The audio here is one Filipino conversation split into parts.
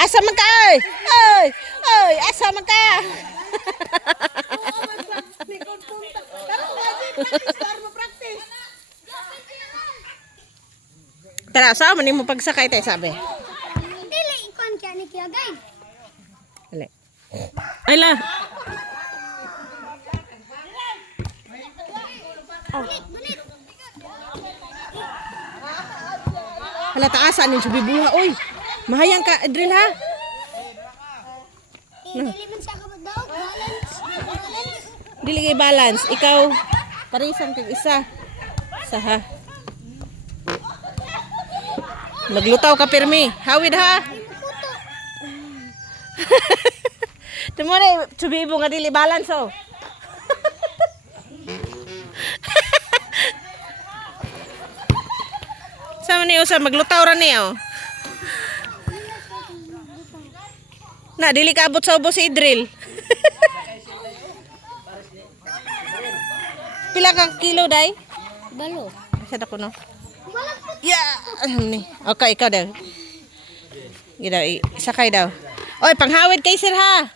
Asa man ka oy? Oy, oy, asa man ka? Tara, sa man mo pagsakay tay sabi. Dili ikon kaya ni Kuya Guy. Dali. Ay la. Hala taasan ning subi buha oy. Mahayang ka drill ha. Dili man siya kabot daw. Balance. Dili kay balance. Ikaw parisan kag isa. Saha. Maglutaw ka pirmi. Hawid ha. Temo na subi mo nga dili balance oh. Sama niyo sa maglutaw ra niyo. Na dili ka abot sa ubos si Idril. Pila ka kilo day? Balo. Sada ko no. Yeah, ni. Okay, ikaw daw. Gidaw, sakay daw. Oy, panghawid kay sir ha.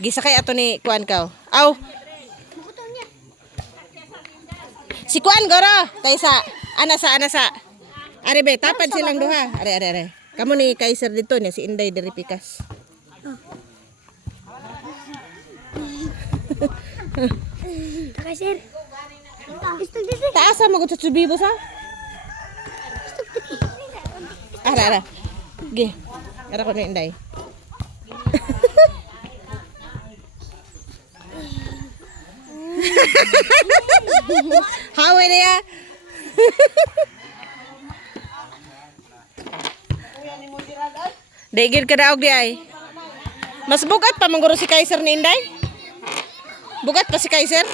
Gisakay ato ni kuan kaw. Aw. Si kuan goro, kaysa anasa. Are be, tapad silang duha. Are. Kamu ni Kaiser dito niya si Inday dari Pikas. Kaiser. Taasa mo ko sa subibo sa? Ara. Ge. Ara ko ni Inday. Hawe niya. Degir ka daog di ay. Mas bugat pa mangguro si Kaiser ni Inday? Bugat pa si Kaiser?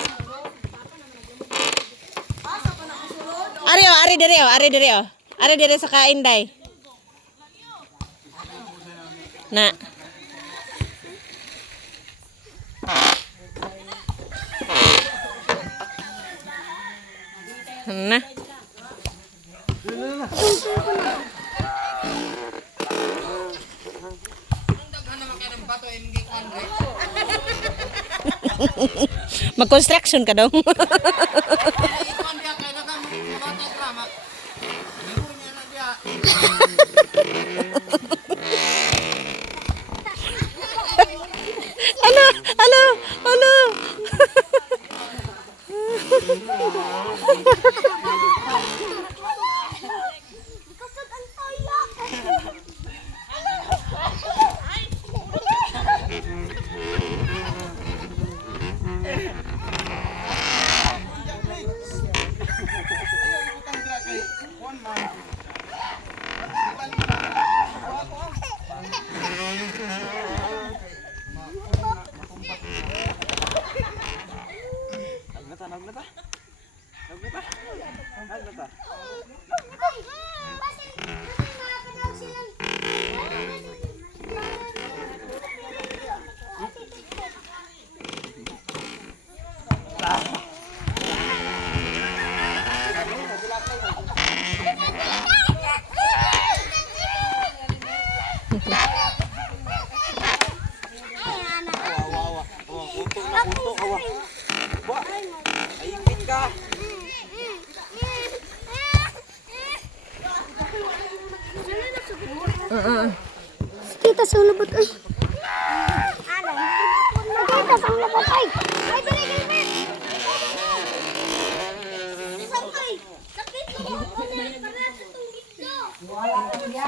Ari dire sa Inday. Na. Na. Mag-construction ka daw. Ano? Kita sa labot ay. Kita sa labot ay. Ay dali gilbit. Sakay. Sakit ko ako na para sa tong gitno. Wala ka niya.